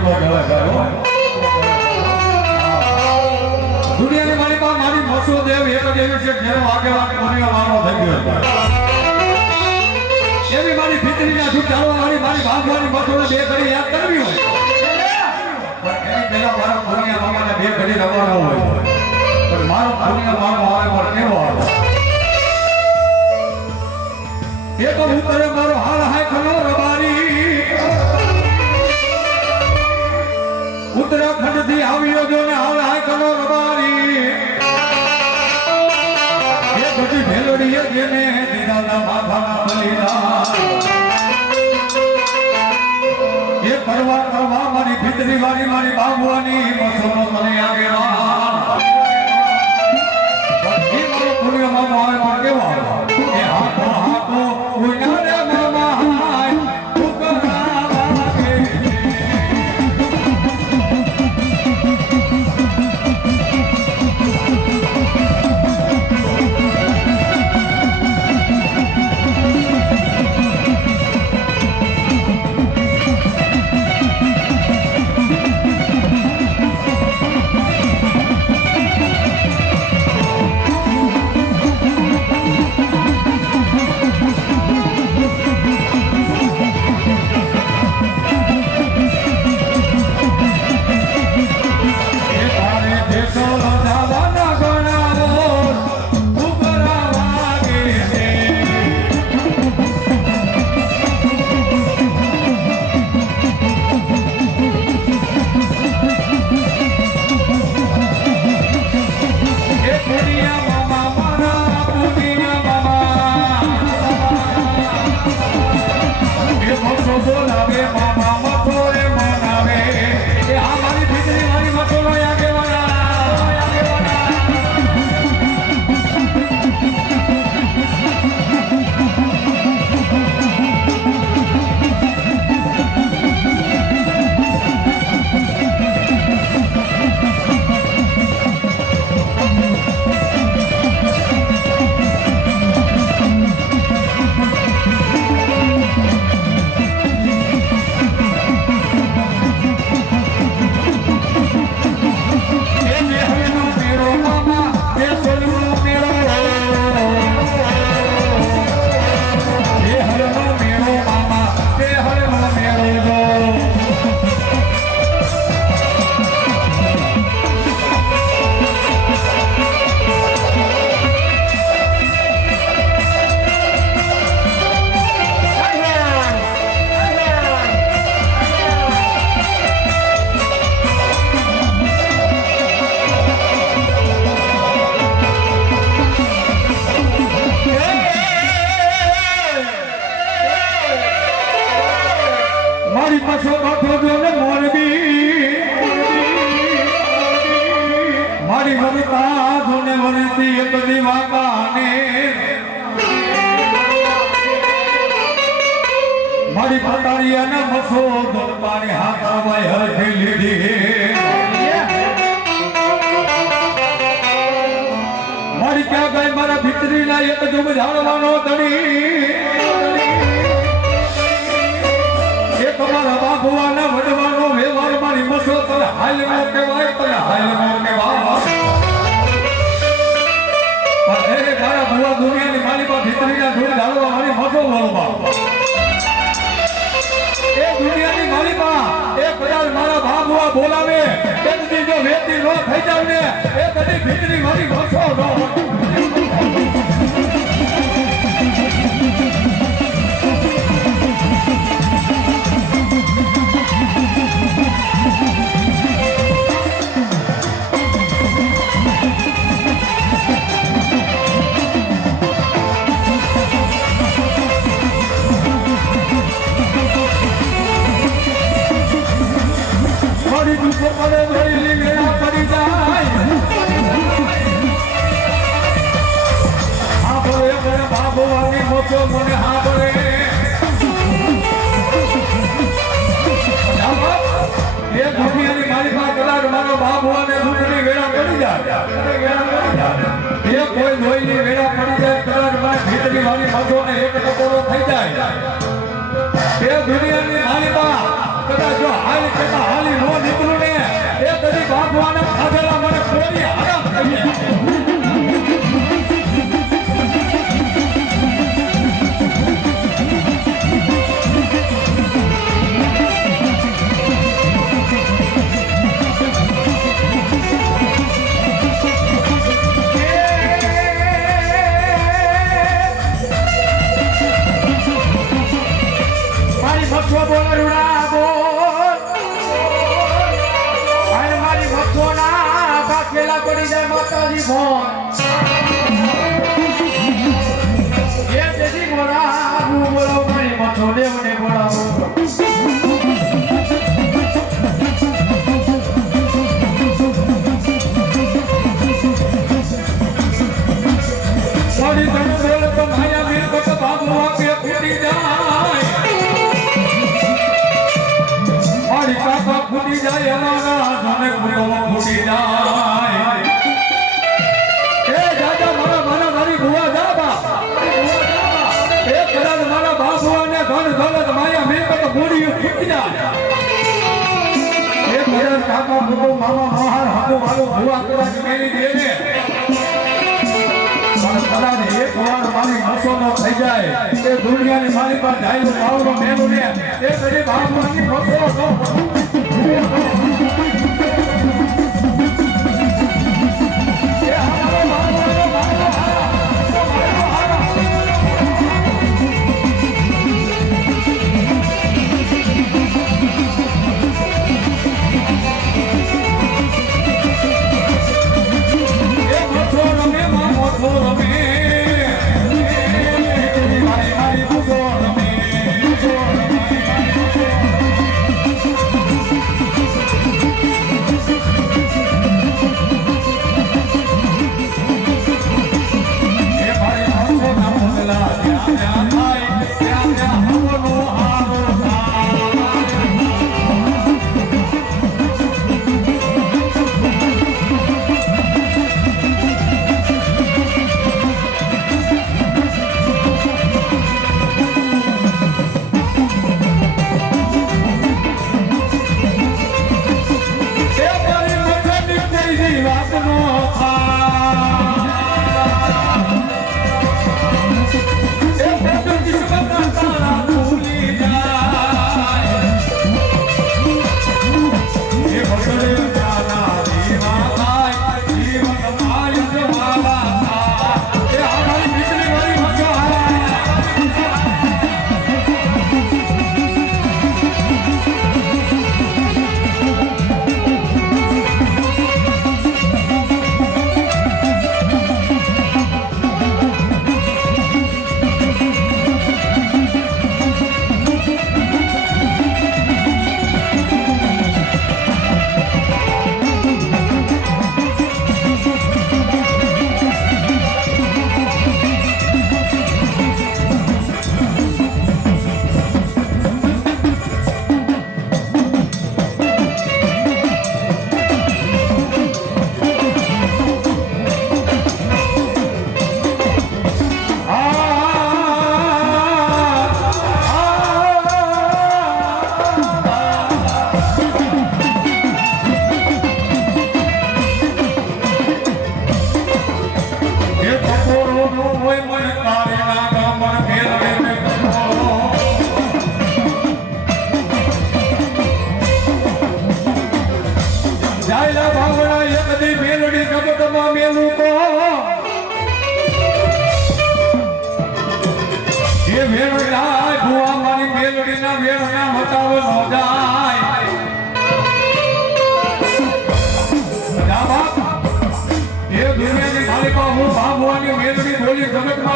એટલો કહેવાય ભાઈ. દુનિયાની મારી પાસે મારી મસો દેવ એક જ એવી છે જેનો આગેવાન કોને વારો થઈ ગયો એવી મારી ભીતરીના છૂટાડવા વાળી મારી ભાગવાની મસોને બે ઘડી યાદ કરવી હોય પણ એની પહેલા મારા કોનિયા મામાને બે ઘડી રવાનો હોય પણ મારો કોનિયા મામો આવે પણ કેવો આવે એ તો ઉતરે મારો હાલ હાય ખનો રબારી ઉત્તરાખંડ થી આવ્યો જો ને હાલ હાય ખનો રબારી એ બધી ભેલોડીએ જેને દીદાના માથાના બલિદાન એ કરવા મારી ભીતરી વાળી મારી બાબુવાની મસોનો તને આગેવાન એ મારો પુણ્ય મામો આવે પણ કેવો આવે એ હાથો હાથો ઉનારે મામા હાય મારી પટારિયાના મસો દલપાની હાથામાં હરખી લીધી મારી ક્યાં ગઈ મારા ભીતરીના એક જુગ ઝાડવાનો ધણી એક મારા બાપુવાના વડવાનો વ્યવહાર મારી મસો તને હાલનો કહેવાય તને હાલનો કહેવાય પણ એ મારા ભુવા દુનિયાની મારી પાસે ભીતરીના જુગ ઝાડવા મારી મસો વળવા દુનિયાની માલિકા એ કદાચ મારા ભાગવા બોલાવે એ બધી જો વેતી નો થઈ જાવ ને એ બધી ભીતરી મારી ઘસો નો મને હા પડે એ દુનિયાની મારી પાસે કદાચ મારો બાપ હોવાને દૂધની વેળા પડી જાય એ કોઈ લોહીની વેળા પડી જાય કદાચ મારી ભીતરી વાળી મધોને એક ટકોરો થઈ જાય એ દુનિયાની મારી પાસે કદાચ જો હાલી કેતા હાલી નો નીકળું ને એ કદી બાંધવાના ખાધેલા મને કોઈ આરામ કરી માતાજી ભોન એ દેજી બોલા બોલો મારી મથો દેવને બોલાવો મારી તને બોલે તો માયા વીર કત બાબુઆ કે ફૂટી જાય મારી કાકા ફૂટી જાય અમારા જાને ગુનો ફૂટી જાય કાકા મોટો મામા મહાર હાકો વાલો ભુવા કદાચ મેલી દે ને પણ કદાચ એક વાર મારી નસો નો થઈ જાય એ દુનિયાની મારી પર જાય પાવરો મેલું ને એ કદી બાપુની નસો નો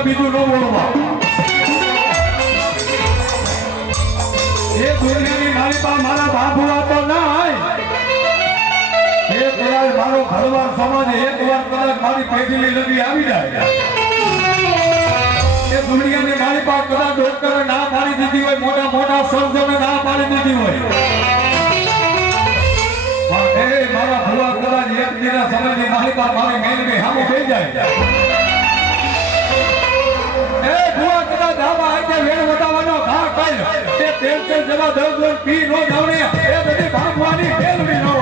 બીજું ન બોલવા એ દુનિયાની મારી પાસે મારા બાબુઆ તો નાય એ કદાચ મારો ઘરવાર સમાજ એક વાર કદાચ મારી પેઢી લગી આવી જાય એ દુનિયાની મારી પાસે કદાચ ડોક્ટરે ના પાડી દીધી હોય મોટા મોટા સર્જને ના પાડી દીધી હોય પણ એ મારા ભુવા કદાચ એક દિના સમયની મારી પાસે મારી મેલની સામે થઈ જાય એ ભુવા કદાચ ધાબા આજે વેણ વટાવવાનો ઘા હોય તે તેલ તેલ જવા દઉં પી નો જાવને એ બધી ભાગવાની મેલડી નો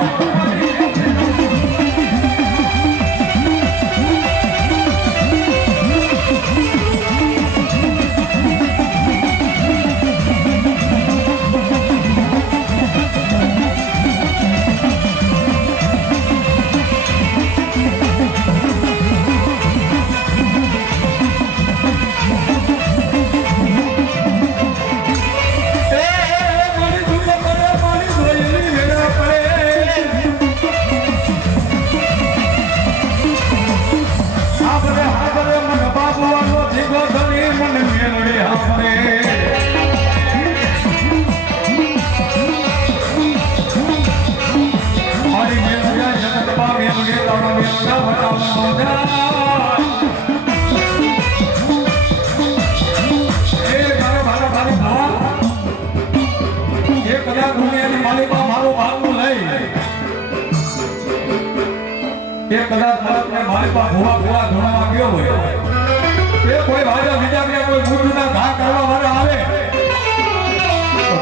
કોઈ રાજા બીજા કોઈ બુદ્ધના ઘા કરવા વાળા આવે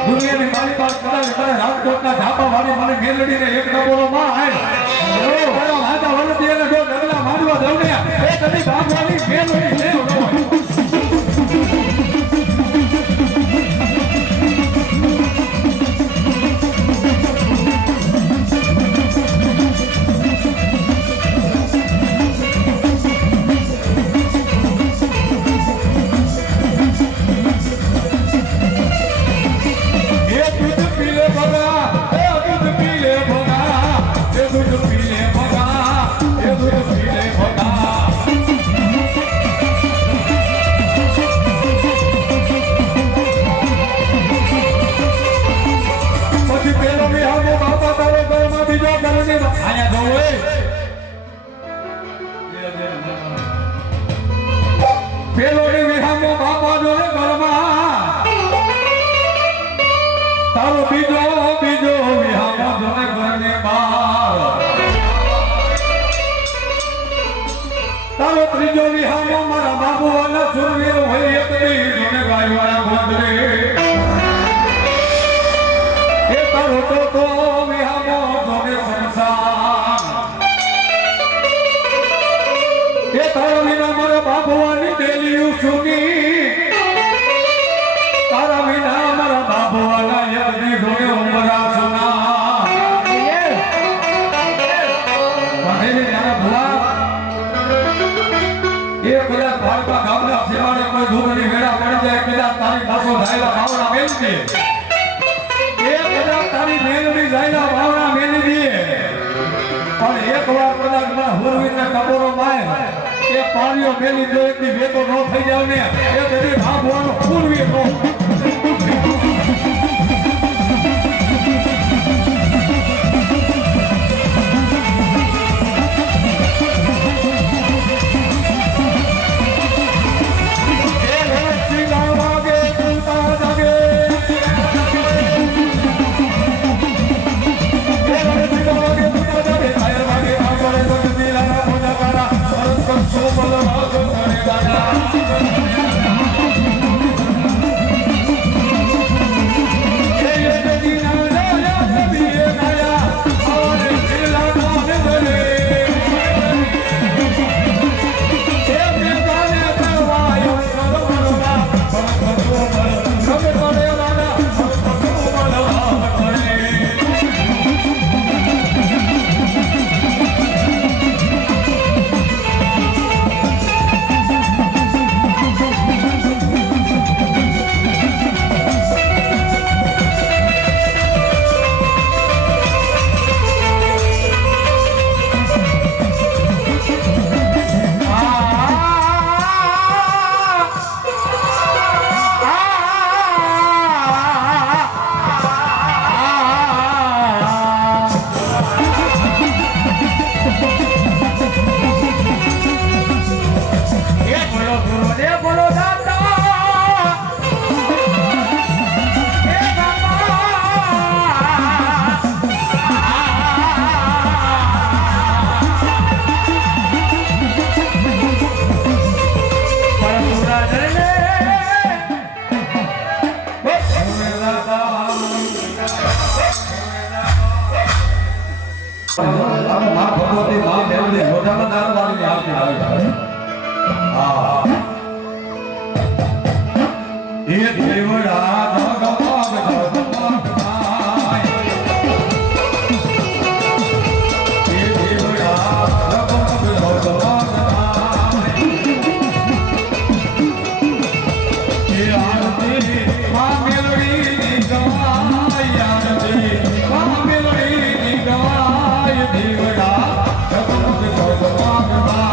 દુનિયાની મારી પાસે કદાચ મને રાજકોટના ધાપા વાળી મને મેલડીને એક ડબોરો માં આય માતા વલતી એને જો ડગલા માંડવા દઉં ને એ કદી ભાગવાની મેલડી છે પેલો ને વિહામો બાપા જો ને ઘરમાં તારો બીજો વિહામો જો ને ઘરને બહાર તારો ત્રીજો વિહામો મારા બાબુ વાલા સુરવીર હોય એક દી જો ને ગાય વાળા ગોંદરે એ તારો તો વિહામો જો ને સંસાર એ તારો વિના મારા બાબુવાની દેલિયું સુની તારા વિના મારા બાબુવાના યજ્ઞ ઢોળે ઉમરા સુના કહેલી નાના ભલા એ કદાચ ભારતમાં ગામના સેવાને કોઈ દૂરની વેળા પડી જાય કદાચ તારી પાછો ધાયલા ભાવના મેલી દે એ કદાચ તારી મેલડી ધાયલા ભાવના મેલી દે પણ એક વાર કદાચ માં હુરવીરને ટકોરો માય એ પાણીઓ મેલી જો એકની વેતો ન થઈ જાવ ને એ બધી ભાગવાનો પૂર્વી નો માં ભગવતી માં મેલડી મોઢામાં દારૂવાળીની આરતી આવી. હા એ દેવડા ભગવાન ભગવાન થાય. એ દેવડા ભગવાન ભગવાન થાય. એ આરતી માં મેલડીની ગવાય. આરતી માં મેલડીની ગવાય. દેવડા ભગવાન ભગવાન થાય.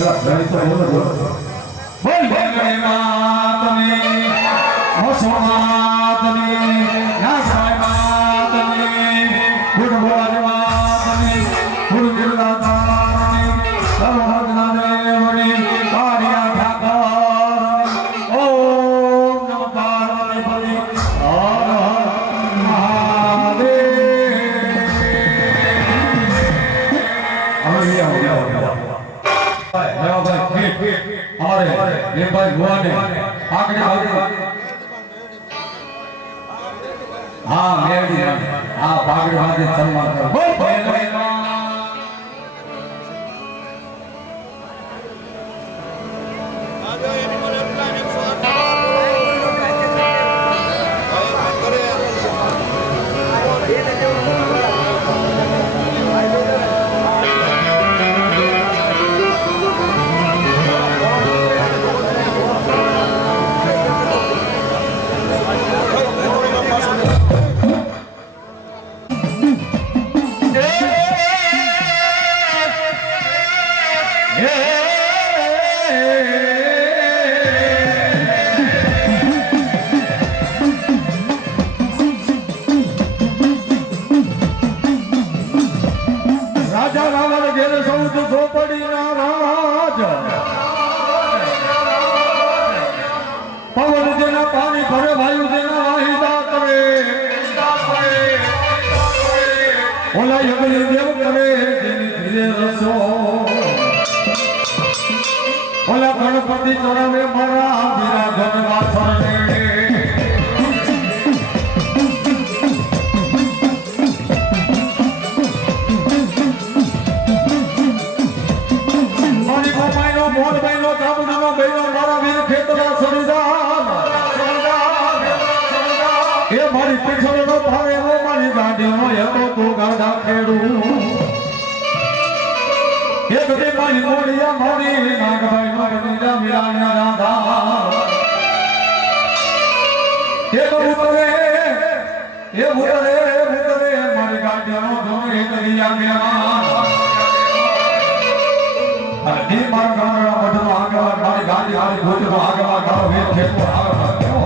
ચલા જરી તો બોલો બોલ ભગણી માતની હસો માતની નાસાય માતની ગુડ બોલ માતની ગુડ ગુરદાતાની સર્વભગના દેવની કારિયા ઠાકર ઓમ નમઃ પાર્વતી હર હર મહાદેવ हमारे भाई बुआ ने आगे हाँ मेरी हाँ भाग रहे सम्मान करो राजा रावण गेले सौद झोपडी राज पवन जेना पानी भरे वायु जेना वाहिदा करे ओला यगली देव करे जेनी धीरे रसो ओला गणपति चढ़ावे मरा वीरा धन वासने મારી પીછળનો ભાવે હો મારી ગાડીનો હતો તું ગાડા ખેડું એક દે મારી મોડિયા મોડી નાગભાઈ નો બનીરા મિરાના રાધા એક ઉતરે મારી ગાડીનો ધોરે દરિયા મેરા અને દી મારા ગામડા બધું આગળ મારી ગાડી હારી ભોજનો આગળ ગાળો વે ખેતો આગળ કેવો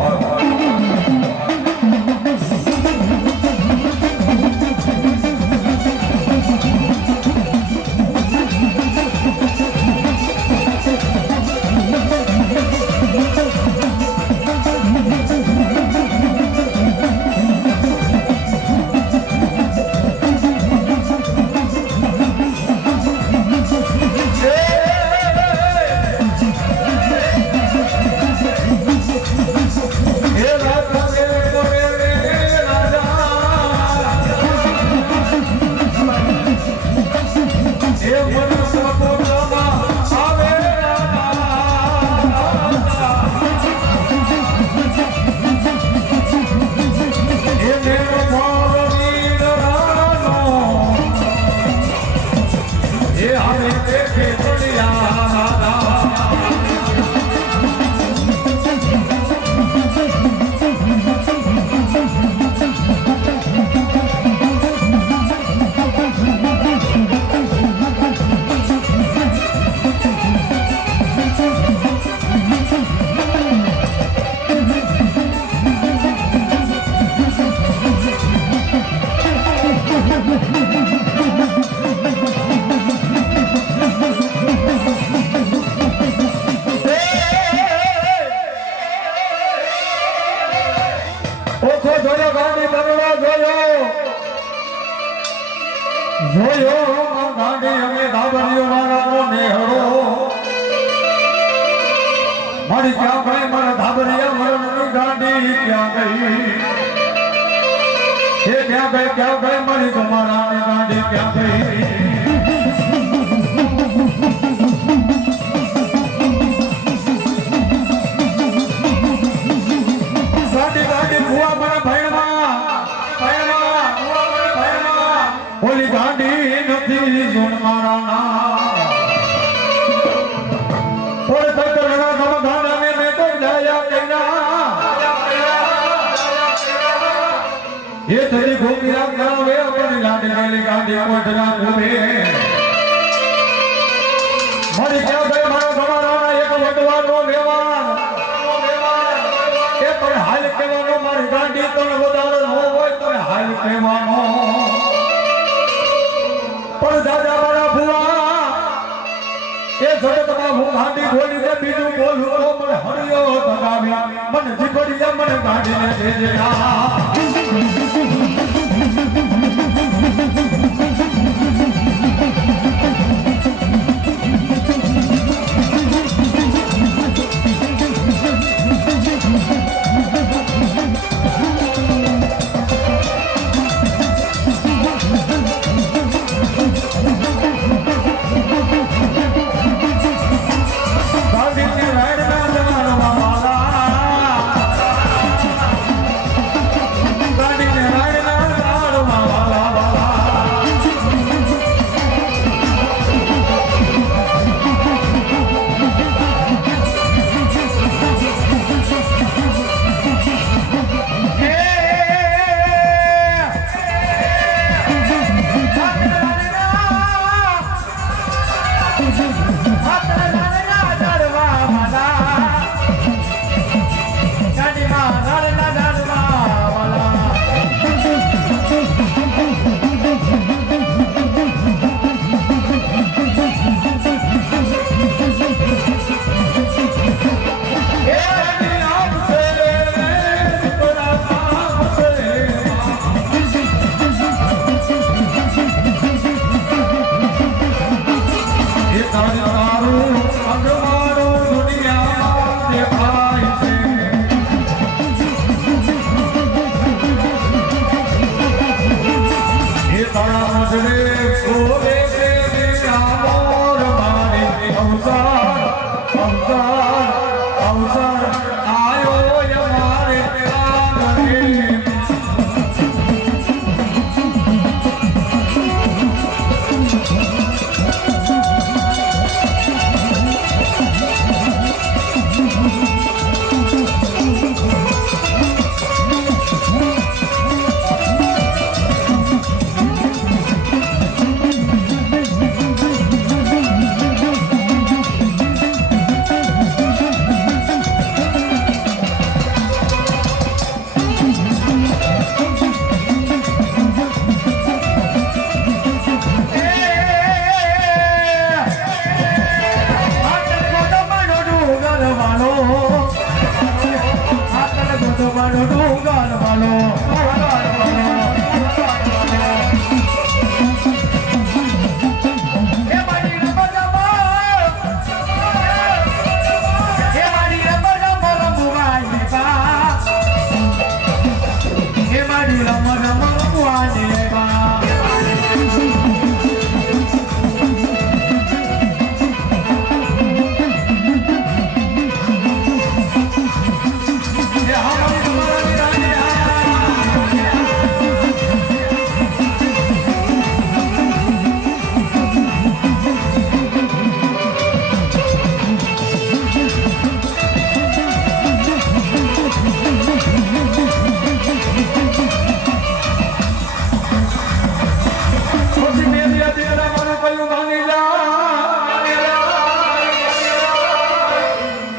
જોયો ગાડી અમે ધાબરીઓ મારાનો નેહરો મારી ક્યાં ભાઈ મારા ધાબરિયા મરણની ગાડી ક્યાં ગઈ એ ક્યાં ગઈ મારી ગમારાની ગાડી ક્યાં ગઈ ગાડી ભુવા મારા ભૈણમાં ઓલી ગાડી નથી જોન મારા ઓર તતરના ધમધાને મે તો જાયા કૈના એ તરી ગોમીરા કરાવે આપણી લાડી ગેલી ગાડી કોટના ગોમે મારી ક્યાં ગઈ મારો વ્યવહાર એ પણ હાલ કહેવાનો મારી ગાંડી તને વધારે ન હોય તો હાલ કહેવાનો પણ દાદા મારા ભુવા એ જગતમાં હું ગાંડી બોલીને બીજું બોલું તો મને હરિયો દગાવ્યા મને જીભડિયા મને ગાંડીને ભેજ્યા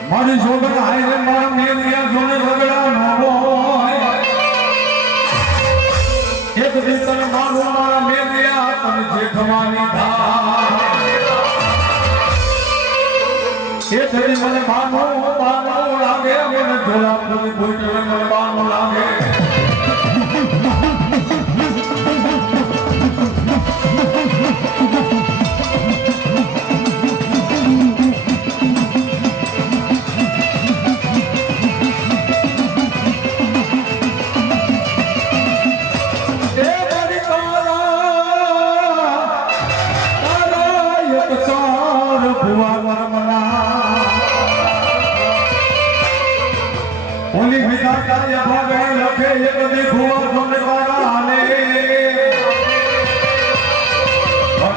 મારી જોગણ હાય મારા મેલિયા જોને રગડા નો હોય એક દિવસ મારું મારા મેલિયા તને જેઠવાની થા એ થરી મને બાનો લાગે મને જોલા કોઈ કોઈ મને બાનો લાગે ઓલી વિચાર કાર્ય ભાગે લખે એક દી ભુવા તમને વાળા હાલે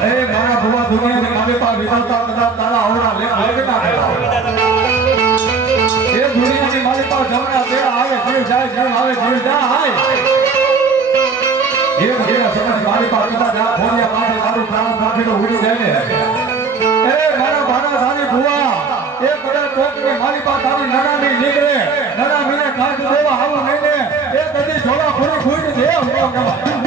એ મારા ભુવા દુનિયાની મારે પા વિચારતા કદાચ તારા આવડા લેખ લેખના એ દુનિયાની મારી પા જમણા તેડા આવે જીવ જાય જીવ આવે જીવ જાય એ વગેરે સમજ મારી પા કદાચ આ ફોનિયા માટે તારું પ્રાણ રાખીને ઉડી જાય એ મારા ભાડા ધારી ભુવા એ કદાચ કોકને મારી પાસે તારી નાનાની નીકળે નાના મીને કાઢ દેવા આવું નહીં ને એ કદી ઝોલા ફોડી ફૂટી દે હું કહેવા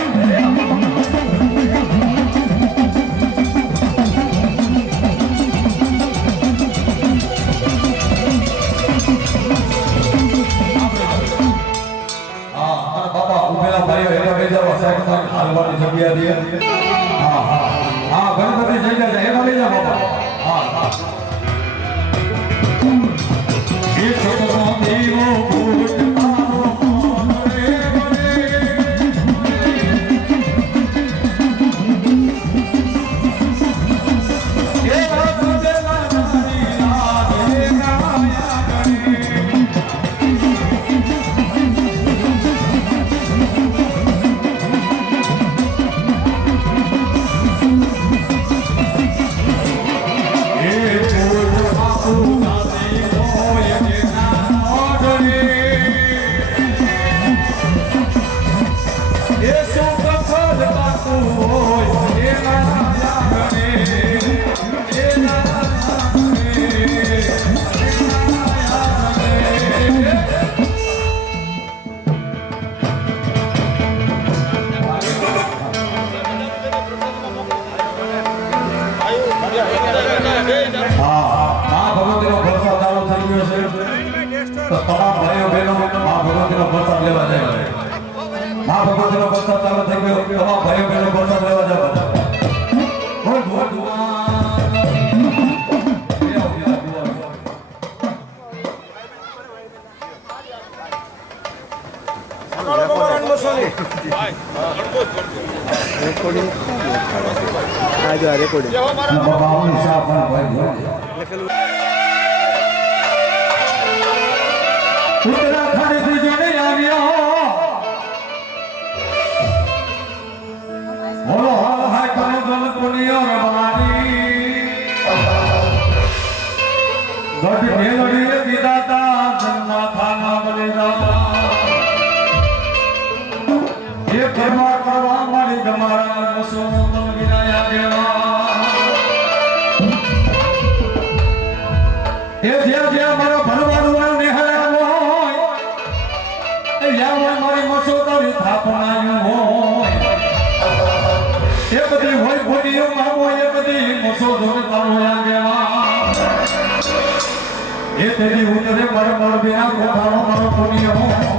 હાલવાની જગ્યા દે હા હા હા ગણપતિ જઈ જાય એમાં લઈ જા બાપા હા હા એ છોકરો દેવો ભૂત તારો રે રે એ બાપુ દે નાની લાગે ગાયા ગણે ઉત્તરાખંડથી જોડે આવ્યો બોલો હાલ હાય કરે દલ પુનિયો રવારી ગઢ મેલડી દીદાતા જન્ના થાના બલિદાતા એ કર્મા કરવા મારી તમારા મસો તમ વિનાયા દેવા એ જે મારા ભણવાનું નિહાળ્યા હોય યા મારી મસો તારી થાપણાયું હોય એ બધી હોય ખોટીઓ મામો એ બધી મસો ધોરે તારો લાગ્યા એ તેની ઉતરે મારા મળ બિના કોઠાનો મારો પુનિયો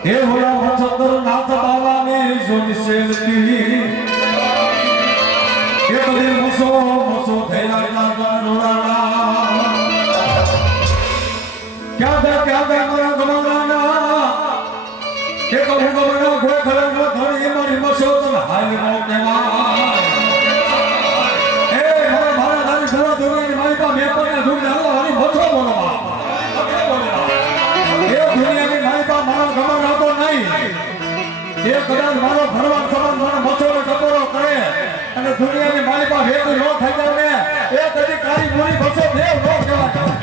हे होला वचंदर नाथ बाबानी जोनी सेलती हे बदे मसो थैला ना रोराना क्या दे मरा गमराना के कहू गमरा गोय खले न धरी मारी मसो तन हाल नो केवा ए हमारा भारा दारी भरा दुनी माई पा मे पर धूम डालो हरी मथो बोलवा ये दुनिया की माई पा मारा गमरा तो नहीं ये कदाच मारो भरवा समान मारा मथो ने टपोरो करे અને દુનિયાની મારી પાસે હેતુ ન થઈ જાવ ને એ કદી કાળી પૂરી બસો દેવ ન કહેવાય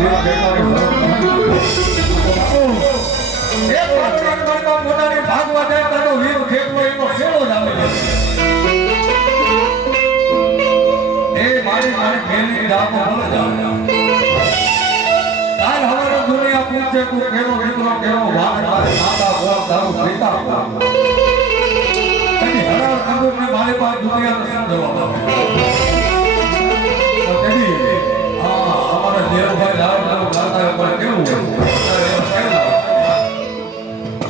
વીર બેટાની એક પાટણ માર્ગમાં મોટાની ભાગવા જાય તો વીર ખેડવો એનો શેરો જ આવે એ મારી ખેલી ડાકો બોલે જાવ કાલ હવારે દુનિયા પૂછે તું કેવો દીકરો કેવો વાઘ મારે માતા બોલ તારું પિતા એની હરાર કંદુરને મારી પાસે દુનિયાને સમજવા તો તેની અમારા દેવભાઈ લાલ ગાતા પર કેવું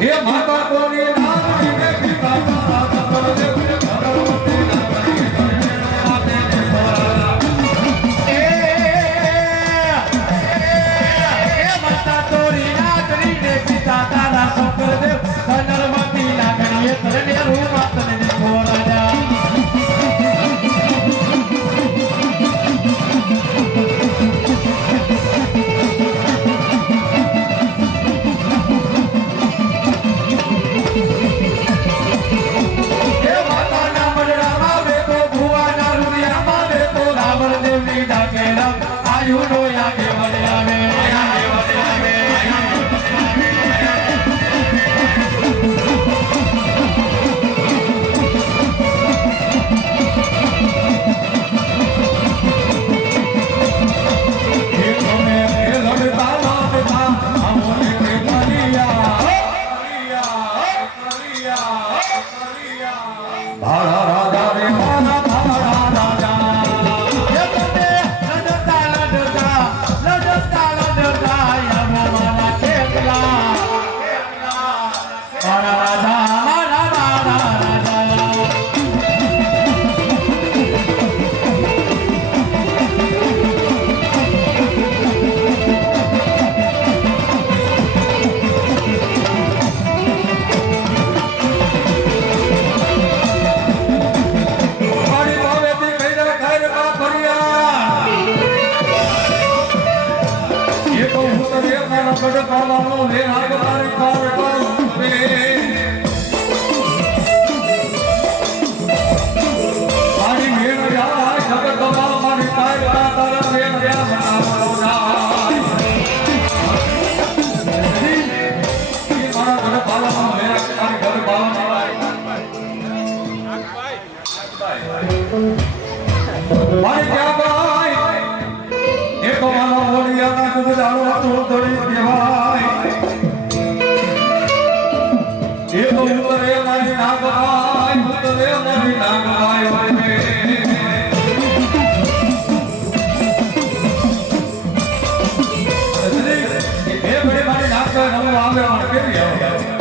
એ માતા કોની નાની ને પિતા તારા પર દેવ ભગવતી ના કરી માતે ને બોલા એ માતા તોરી ના કરીને પિતા તારા શંકર દેવ નર્મતી ના કરીએ તને રૂપ તને બોલા જા આયુ નો યાગે વડે આવે ભાડા રાજા રે મારા ભાડા રાજા ગડ પાવાનો લે આગતારી કાર રે મારી મેળ જાય જગત માં મારી કાય તારા મેળ યા બનાવો જાય ઈ મારા ગડ પાવાનો લે આગતારી ગડ પાવાનો મારી ક્યાં ભાઈ એક માનો મોડિયાના તું જાણો તો દોડી કહેવાય એ તો ઉતરે મારી નાગવાય ઉતરે મારી નાગવાય વને એ બડે મારી નાગવાય નવો આવે મને કેવી આવે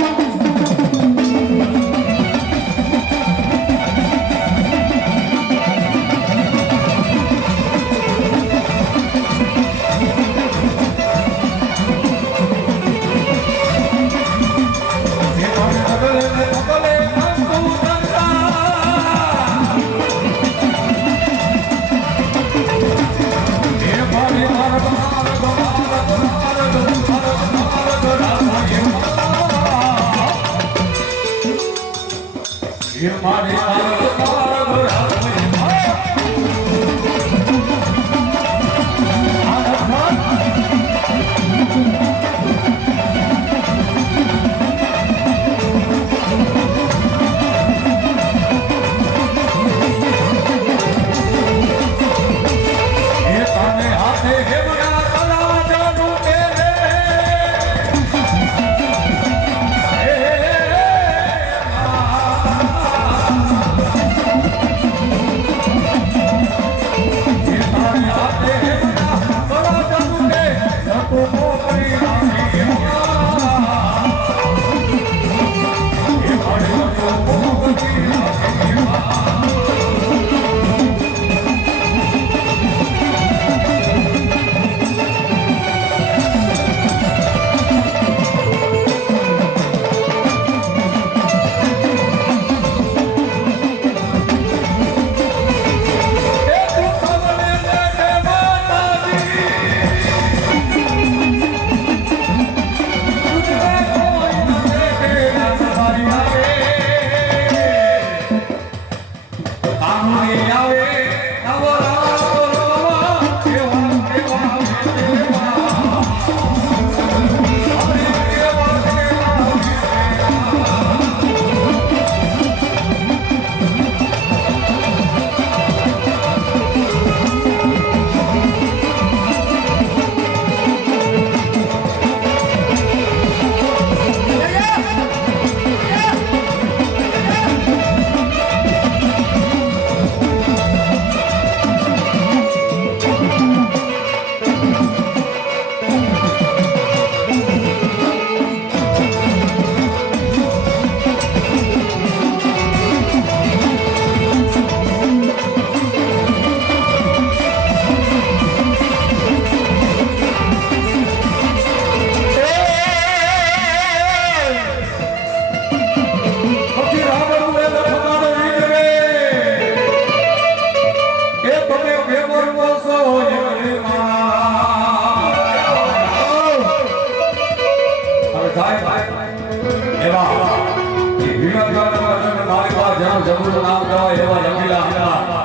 જબરું નામ કહેવાય એવા રંગીલા હતા.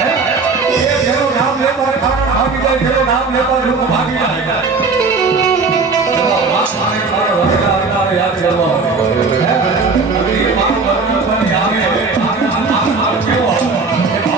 હે? એ જેનું નામ લેતા હોય ખાના ભાગી જાય, જેનું નામ લેતા હોય લોકો ભાગી જાય. એવા મારે મારા રંગીલા હતા યાદ કરવા હોય. હે? અને એ મારું વર્ણન પણ આવે. આ કેવો એ એ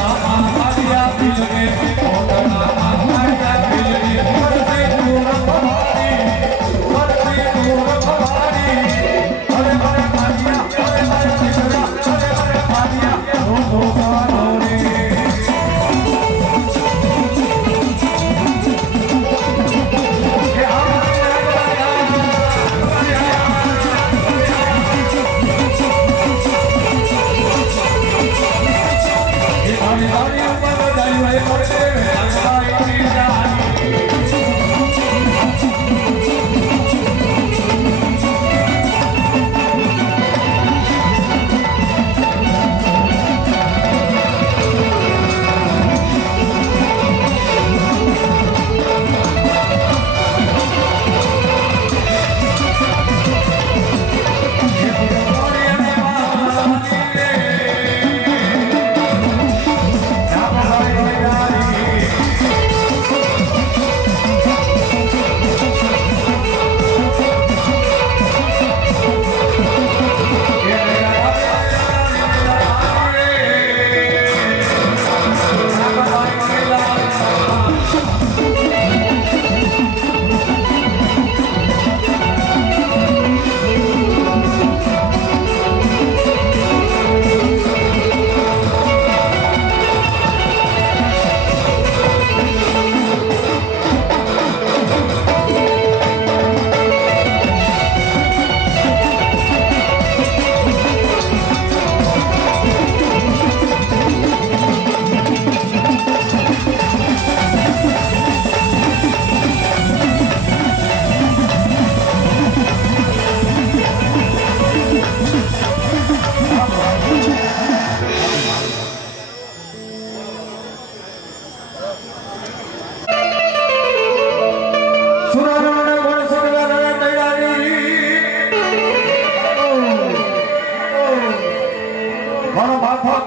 પોતાના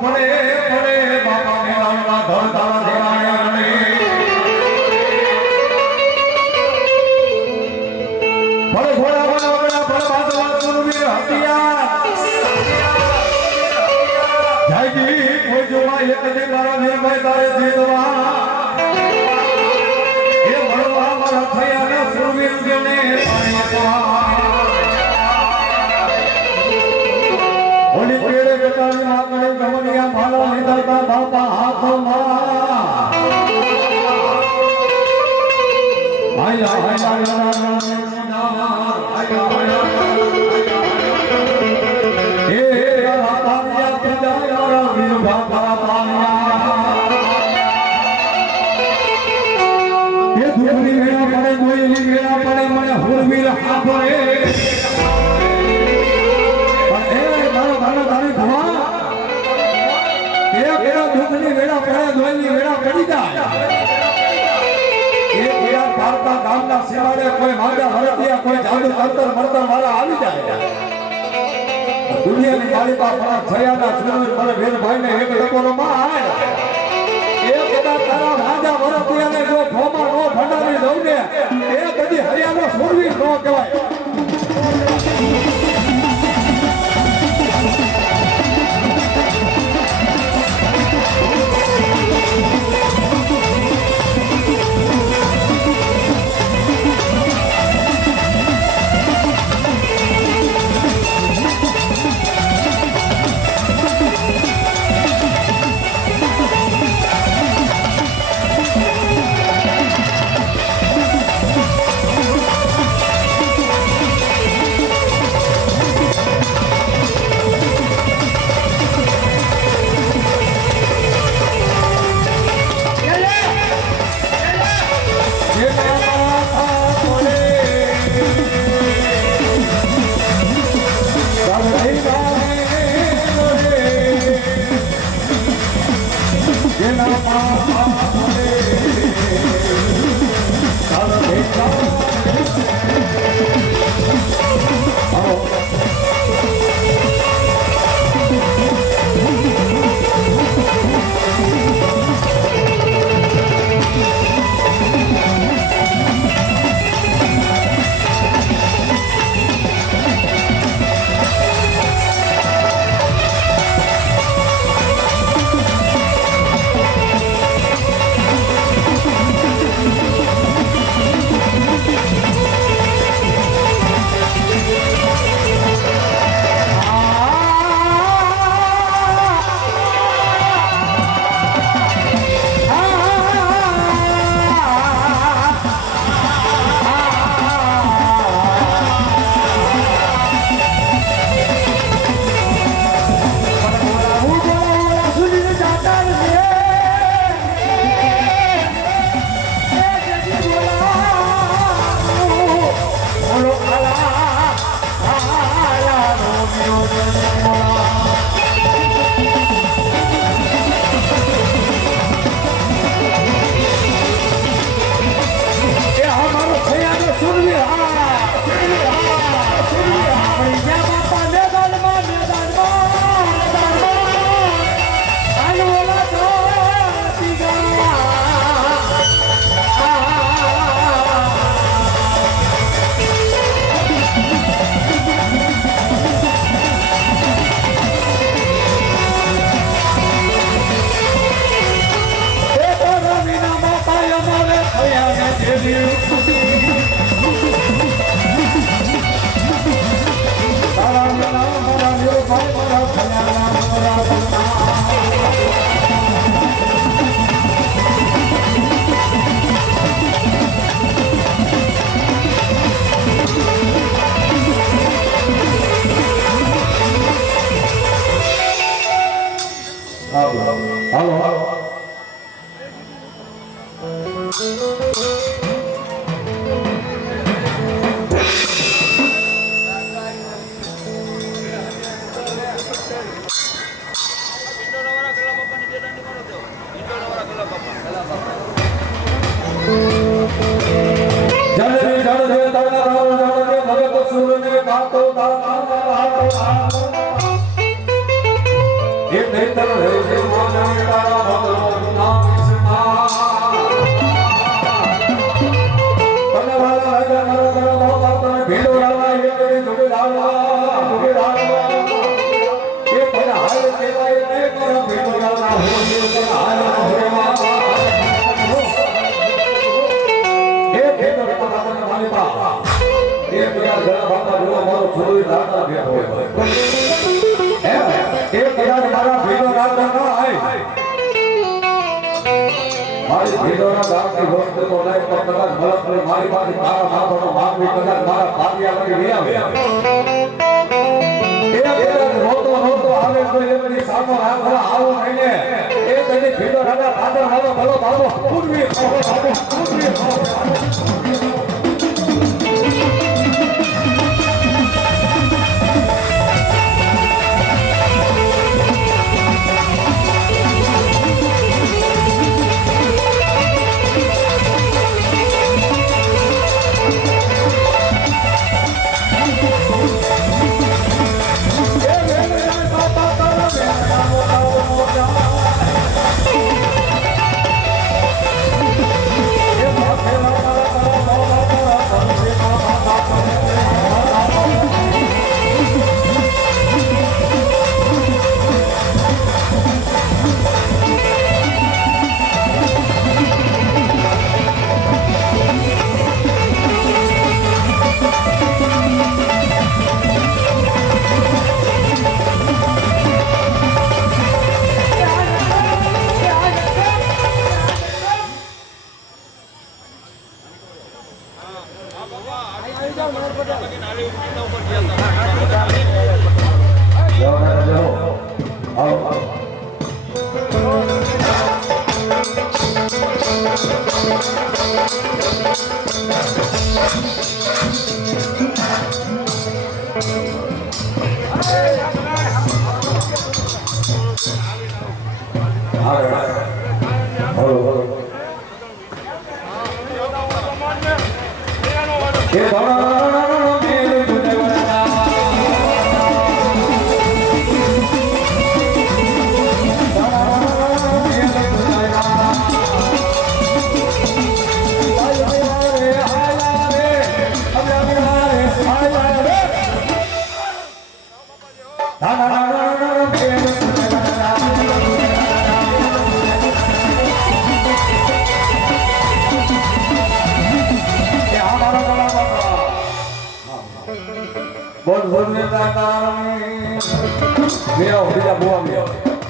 પડે પડે બાપા મેળાના ધર તારા દેવાયા રે ભલે ઘોડા બના બના ભલે બાદવા સુરવીર હતિયા જાયજી કોઈ જોવા એક દે મારા નિર્ભય તારે જીતવા એ મળવા મારા થયા ને સુરવીર જને ઓલી પેડે બેટાની આગળ ગમનિયા ભાલા લીધા બાપા હાથમાં આયા આયા એ રાતાયા પ્રજાયા વીર બાપા પાયા એ ધુરી વેળા પડે ગોયલી વેળા પડે મને હુરવીર હાફરે દુઃખની વેળા પડે ધોઈની વેળા પડી જાય એ ગયા પારતા ગામના સિવાડે કોઈ માંગા હરતિયા કોઈ જાદુ કરતર મરતર વાળા આવી જાય દુનિયાની માલિકા પણ થયાના સુરવીર મને વેરભાઈને એક લકોનો માં એ કદા તારા રાજા વરતિયાને જો ભોમા નો ભંડારી દઉં ને એ કદી હરિયાનો સુરવીર નો કહેવાય એક ખેતર રહે માનવ તારા ભગવાન નામ વિષ્ણા પનવાલા રાજા મારા બાપા તને ભેડો રાવા એ કરી જોડે રાવા એ પણ હાલ કેવાય ને પર ભેડો રાવા હો એ પર હાલ હોવા એ ભેડો રાવા તને મારી બા એ પેલા ઘણા બાપા જેવો મારો છોરી રાતા બેઠો હોય એ કદાચ મારા ભેડો રાતા ન આય મારી ભેડોના ગામની વસ્તુ તો નહીં પણ કદાચ મલકને મારી પાસે મારા માથાનો માંગવી કદાચ મારા પાટિયા લઈ આવે એ કદાચ રોતો આવે તો એમની સામે રાખવા આવું નહીં ને એ તને ભેડો રાજા દાદા મારો ભલો બાબો પૂર્વી બોલ બોલ ને તારા મેરા બીજા બોલ